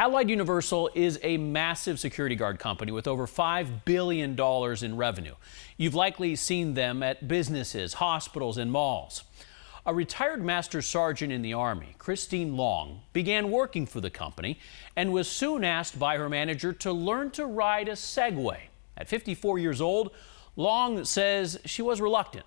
Allied Universal is a massive security guard company with over $5 billion in revenue. You've likely seen them at businesses, hospitals, and malls. A retired master sergeant in the Army, Christine Long, began working for the company and was soon asked by her manager to learn to ride a Segway. At 54 years old, Long says she was reluctant.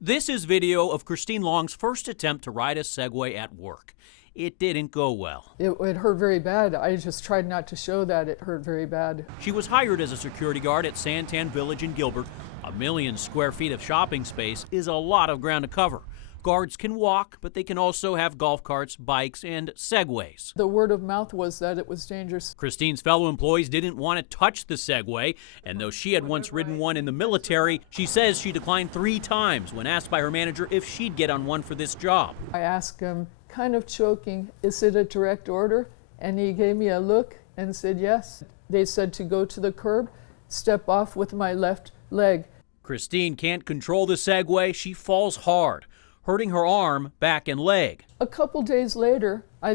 This is video of Christine Long's first attempt to ride a Segway at work. It didn't go well. It hurt very bad. I just tried not to show that it hurt very bad. She was hired as a security guard at Santan Village in Gilbert. 1 million square feet of shopping space is a lot of ground to cover. Guards can walk, but they can also have golf carts, bikes, and Segways. The word of mouth was that it was dangerous. Christine's fellow employees didn't want to touch the Segway, and though she had once ridden one in the military, she says she declined 3 times when asked by her manager if she'd get on one for this job. I asked him, kind of choking, is it a direct order? And he gave me a look and said yes. They said to go to the curb, step off with my left leg. Christine can't control the Segway. She falls hard, hurting her arm, back, and leg. A couple days later, I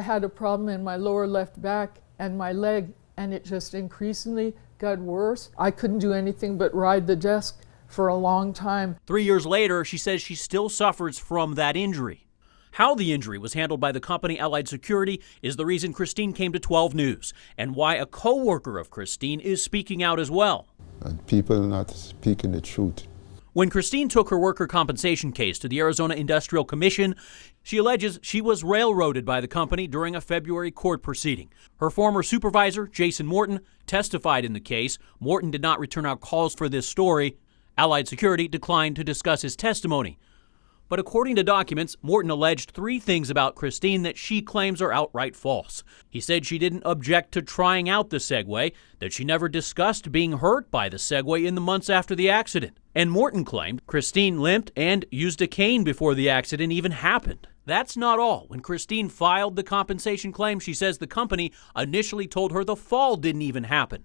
had a problem in my lower left back and my leg, and it just increasingly got worse. I couldn't do anything but ride the desk for a long time. 3 years later, she says she still suffers from that injury. How the injury was handled by the company Allied Security is the reason Christine came to 12 News, and why a co-worker of Christine is speaking out as well. And people not speaking the truth. When Christine took her worker compensation case to the Arizona Industrial Commission, she alleges she was railroaded by the company during a February court proceeding. Her former supervisor, Jason Morton, testified in the case. Morton did not return our calls for this story. Allied Security declined to discuss his testimony. But according to documents, Morton alleged 3 things about Christine that she claims are outright false. He said she didn't object to trying out the Segway, that she never discussed being hurt by the Segway in the months after the accident. And Morton claimed Christine limped and used a cane before the accident even happened. That's not all. When Christine filed the compensation claim, she says the company initially told her the fall didn't even happen.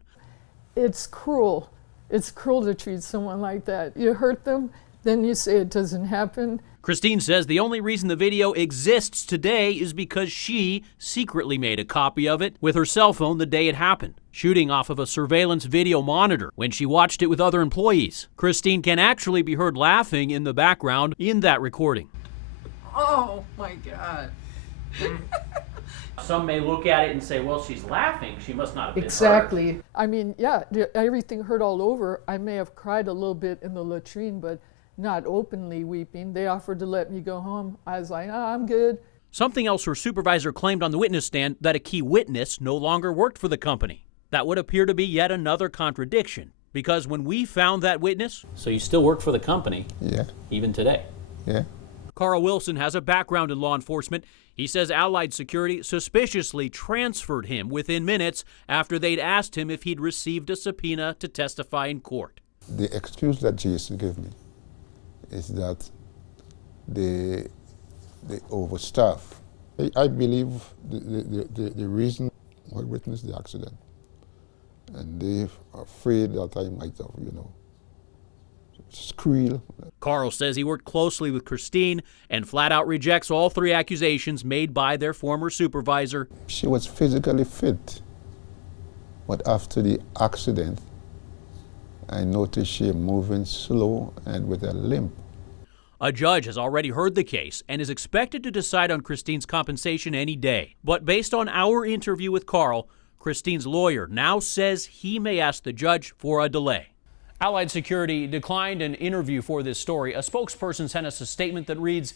It's cruel. It's cruel to treat someone like that. You hurt them, then you say it doesn't happen. Christine says the only reason the video exists today is because she secretly made a copy of it with her cell phone the day it happened, shooting off of a surveillance video monitor when she watched it with other employees. Christine can actually be heard laughing in the background in that recording. Oh my God. Some may look at it and say, well, she's laughing. She must not have been Exactly. hurt. I mean, yeah, everything hurt all over. I may have cried a little bit in the latrine, but not openly weeping. They offered to let me go home. I was like, oh, I'm good. Something else her supervisor claimed on the witness stand, that a key witness no longer worked for the company. That would appear to be yet another contradiction, because when we found that witness... So you still work for the company? Yeah. Even today? Yeah. Carl Wilson has a background in law enforcement. He says Allied Security suspiciously transferred him within minutes after they'd asked him if he'd received a subpoena to testify in court. The excuse that Jason gave me is that they overstaff. I believe the reason I witnessed the accident, and they're afraid that I might have, squeal. Carl says he worked closely with Christine and flat out rejects all 3 accusations made by their former supervisor. She was physically fit, but after the accident, I noticed she moving slow and with a limp. A judge has already heard the case and is expected to decide on Christine's compensation any day. But based on our interview with Carl, Christine's lawyer now says he may ask the judge for a delay. Allied Security declined an interview for this story. A spokesperson sent us a statement that reads,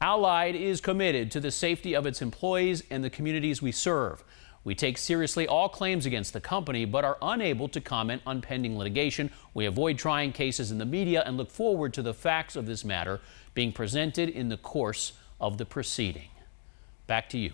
Allied is committed to the safety of its employees and the communities we serve. We take seriously all claims against the company, but are unable to comment on pending litigation. We avoid trying cases in the media and look forward to the facts of this matter being presented in the course of the proceeding. Back to you.